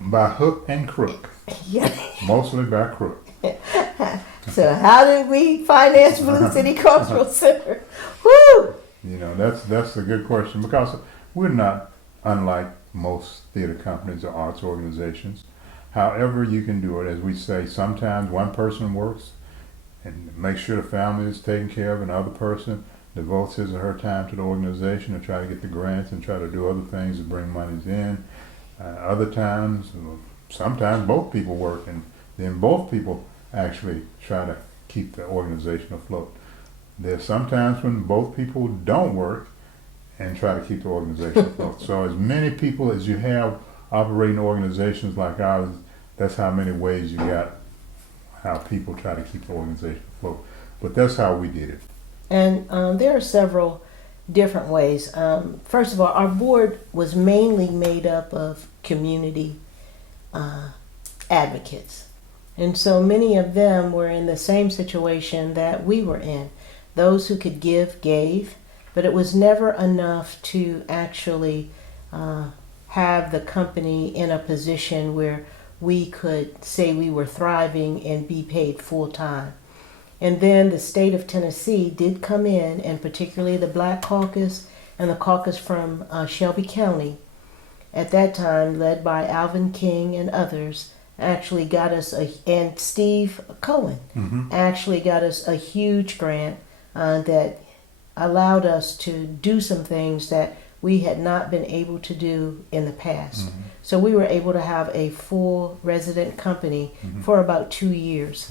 by hook and crook, Yeah. mostly by crook. So how did we finance Blue City Cultural Center? Woo! You know, that's a good question because we're not unlike most theater companies or arts organizations. However, you can do it, as we say, sometimes one person works and makes sure the family is taken care of, and another person devotes his or her time to the organization and try to get the grants and try to do other things to bring monies in. Other times, sometimes both people work, and then both people actually try to keep the organization afloat. There's sometimes when both people don't work and try to keep the organization afloat. So as many people as you have operating organizations like ours, that's how many ways you got how people try to keep the organization afloat. But that's how we did it. And there are several different ways. First of all, our board was mainly made up of community advocates. And so many of them were in the same situation that we were in. Those who could give, gave, but it was never enough to actually have the company in a position where we could say we were thriving and be paid full time. And then the state of Tennessee did come in, and particularly the Black Caucus and the caucus from Shelby County, at that time led by Alvin King and others, actually got us and Steve Cohen actually got us a huge grant that allowed us to do some things that we had not been able to do in the past. So we were able to have a full resident company for about 2 years.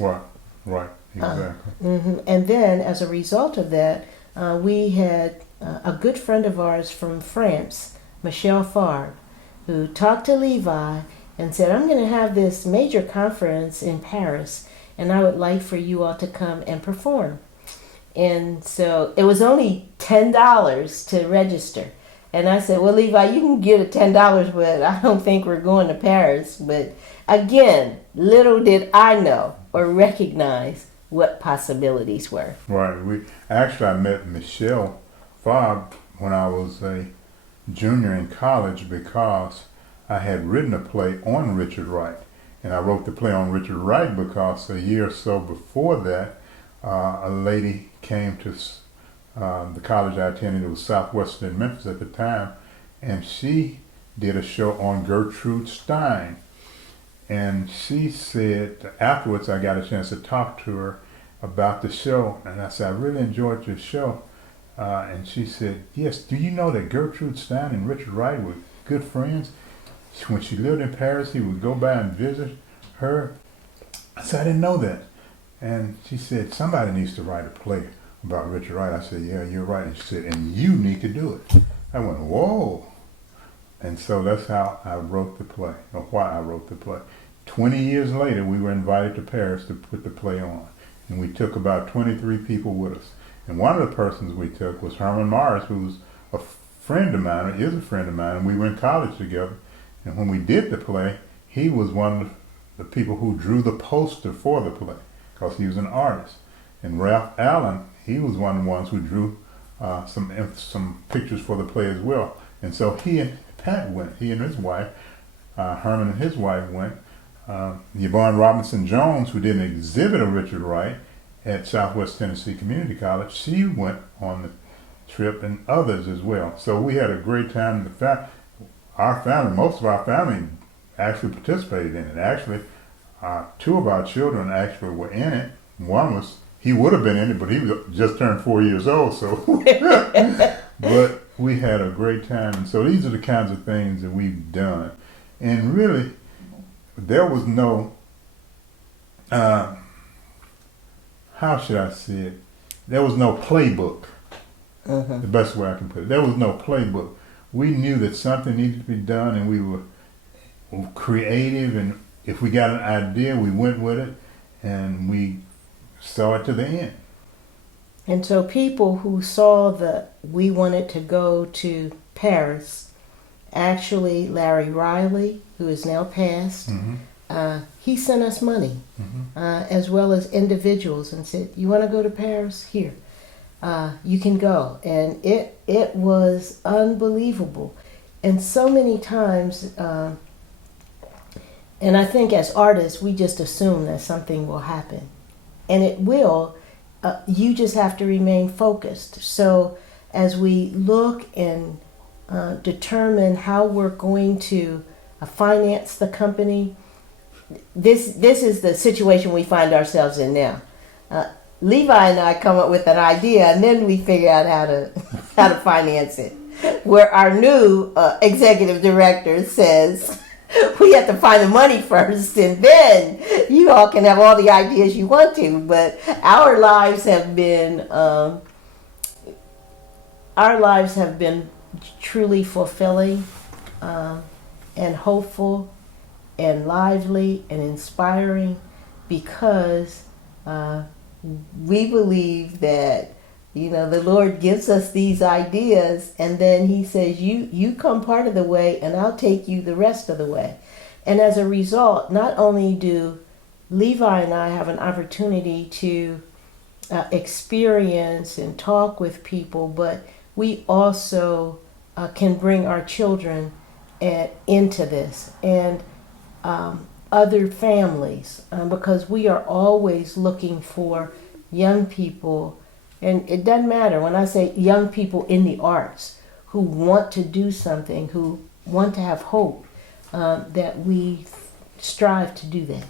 Right, exactly. And then as a result of that, we had a good friend of ours from France, Michel Favre, who talked to Levi and said, I'm going to have this major conference in Paris, and I would like for you all to come and perform. And so it was only $10 to register. And I said, well, Levi, you can get it $10, but I don't think we're going to Paris. But again, little did I know or recognize what possibilities were. Right. I met Michelle Favre when I was a junior in college because I had written a play on Richard Wright. And I wrote the play on Richard Wright because a year or so before that, a lady came to the college I attended. It was Southwestern in Memphis at the time, and she did a show on Gertrude Stein. And she said, afterwards I got a chance to talk to her about the show, and I said, I really enjoyed your show. And she said, yes, do you know that Gertrude Stein and Richard Wright were good friends? When she lived in Paris, he would go by and visit her. I said, I didn't know that. And she said, somebody needs to write a play about Richard Wright. I said, yeah, you're right. And she said, and you need to do it. I went, whoa. And so that's how I wrote the play, or why I wrote the play. 20 years later, we were invited to Paris to put the play on. And we took about 23 people with us. And one of the persons we took was Herman Morris, who was a friend of mine, or is a friend of mine, and we were in college together. And when we did the play, he was one of the people who drew the poster for the play, because he was an artist. And Ralph Allen, he was one of the ones who drew some pictures for the play as well. And so he and Pat went, he and his wife, Herman and his wife went. Yvonne Robinson Jones, who did an exhibit of Richard Wright at Southwest Tennessee Community College, she went on the trip, and others as well. So we had a great time. Our family, most of our family actually participated in it. Actually, two of our children actually were in it. One was, he would have been in it, but he just turned 4 years old, so. But we had a great time. And so these are the kinds of things that we've done. And really, there was no, how should I say it? There was no playbook, the best way I can put it. There was no playbook. We knew that something needed to be done, and we were creative, and if we got an idea, we went with it, and we saw it to the end. And so people who saw that we wanted to go to Paris, actually Larry Riley, who is now passed, he sent us money, as well as individuals, and said, you want to go to Paris? Here. You can go. And it was unbelievable. And so many times And I think as artists, we just assume that something will happen. And it will. You just have to remain focused. So as we look and determine how we're going to finance the company, this is the situation we find ourselves in now. Levi and I come up with an idea, and then we figure out how to finance it. Where our new executive director says, we have to find the money first, and then you all can have all the ideas you want to. But our lives have been truly fulfilling, and hopeful, and lively, and inspiring, because we believe that the Lord gives us these ideas, and then He says, you come part of the way, and I'll take you the rest of the way. And as a result, not only do Levi and I have an opportunity to experience and talk with people, but we also can bring our children into this, and other families, because we are always looking for young people. And it doesn't matter when I say young people in the arts who want to do something, who want to have hope, that we strive to do that.